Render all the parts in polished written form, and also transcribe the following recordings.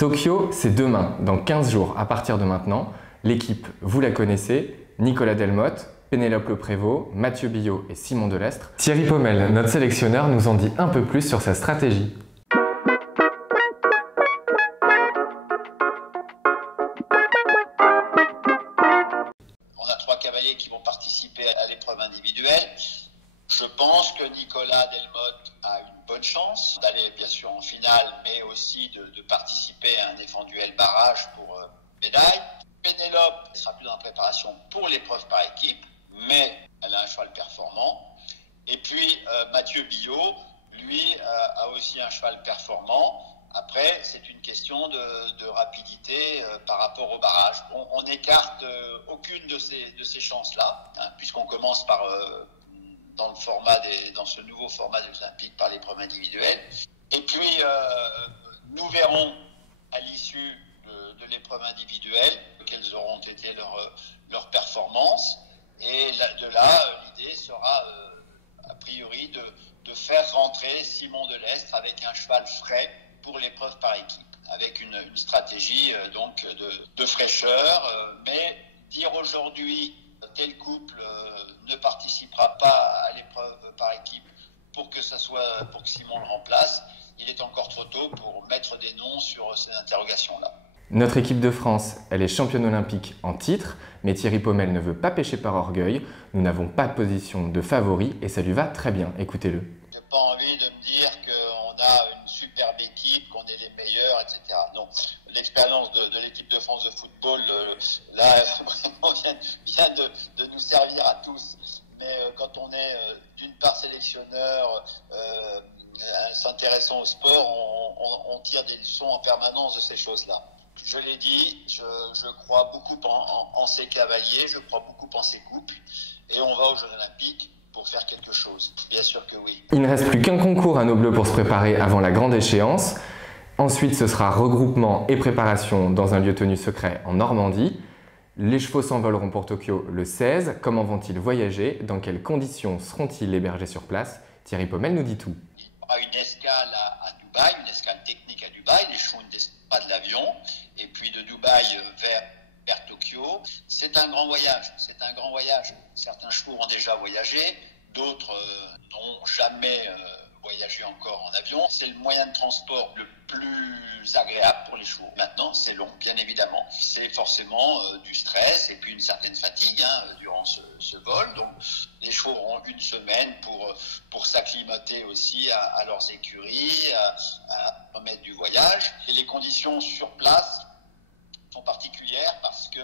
Tokyo, c'est demain, dans 15 jours à partir de maintenant. L'équipe, vous la connaissez, Nicolas Delmotte, Pénélope Le Prévost, Mathieu Billot et Simon Delestre. Thierry Pommel, notre sélectionneur, nous en dit un peu plus sur sa stratégie. On a 3 cavaliers qui vont participer à l'épreuve individuelle. Je pense que Nicolas Delmotte a une bonne chance d'aller bien sûr en finale, mais aussi de participer à un éventuel barrage pour médaille. Pénélope sera plus dans la préparation pour l'épreuve par équipe, mais elle a un cheval performant. Et puis Mathieu Billot, lui, a aussi un cheval performant. Après, c'est une question de rapidité par rapport au barrage. On n'écarte aucune de ces chances-là, hein, puisqu'on commence par dans ce nouveau format des Olympiques par l'épreuve individuelle. Et puis, nous verrons à l'issue de l'épreuve individuelle quelles auront été leurs performances. Et de là, l'idée sera a priori de faire rentrer Simon Delestre avec un cheval frais pour l'épreuve par équipe, avec une stratégie donc de fraîcheur. Mais dire aujourd'hui tel couple ne participera pas à l'épreuve par équipe pour que Simon le remplace, il est encore trop tôt pour mettre des noms sur ces interrogations-là. Notre équipe de France, elle est championne olympique en titre, mais Thierry Pommel ne veut pas pêcher par orgueil. Nous n'avons pas de position de favori et ça lui va très bien. Écoutez-le. Je n'ai pas envie de me dire qu'on a une superbe équipe, qu'on est les meilleurs, etc. Non, l'expérience de l'équipe de France de football, là, vraiment vient de nous servir à tous. Mais quand on est d'une part sélectionneur, s'intéressant au sport, on tire des leçons en permanence de ces choses-là. Je l'ai dit, je crois beaucoup en ces cavaliers, je crois beaucoup en ces couples, et on va aux Jeux Olympiques pour faire quelque chose. Bien sûr que oui. Il ne reste plus qu'un concours à nos Bleus pour se préparer avant la grande échéance. Ensuite, ce sera regroupement et préparation dans un lieu tenu secret en Normandie. Les chevaux s'envoleront pour Tokyo le 16. Comment vont-ils voyager? Dans quelles conditions seront-ils hébergés sur place? Thierry Pommel nous dit tout. Il y aura une escale à Dubaï, une escale technique à Dubaï. Les chevaux ne descendent pas de l'avion. Et puis de Dubaï vers Tokyo. C'est un grand voyage. C'est un grand voyage. Certains chevaux ont déjà voyagé. D'autres n'ont jamais voyagé encore en avion. C'est le moyen de transport le plus agréable pour les chevaux. Maintenant, c'est long, bien évidemment. C'est forcément du stress et puis une certaine fatigue durant ce vol. Donc, les chevaux auront une semaine pour s'acclimater aussi à leurs écuries, à remettre du voyage. Et les conditions sur place sont particulières parce que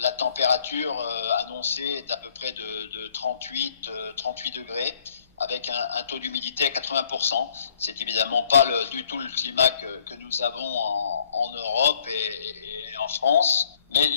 la température annoncée est à peu près de 38 degrés avec un taux d'humidité à 80%. C'est évidemment pas du tout le climat que nous avons en Europe et en France. Mais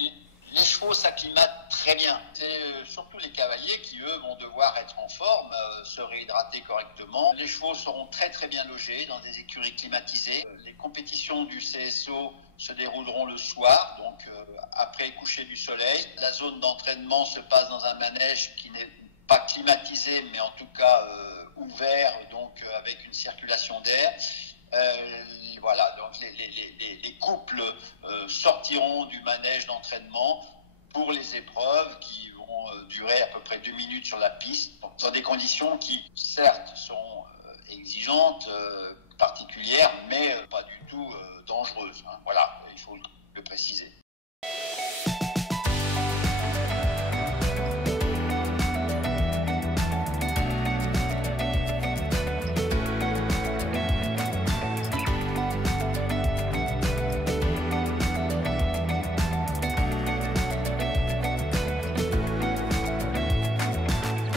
les chevaux s'acclimatent très bien. C'est surtout les cavaliers qui, eux, vont devoir être en forme, se réhydrater correctement. Les chevaux seront très très bien logés dans des écuries climatisées. Les compétitions du CSO se dérouleront le soir, donc après coucher du soleil. La zone d'entraînement se passe dans un manège qui n'est pas climatisé, mais en tout cas ouvert, donc avec une circulation d'air. Voilà, donc les couples sortiront du manège d'entraînement pour les épreuves qui vont durer à peu près 2 minutes sur la piste, dans des conditions qui, certes, seront exigeantes, particulières, mais pas du tout dangereuses. Voilà, il faut le préciser.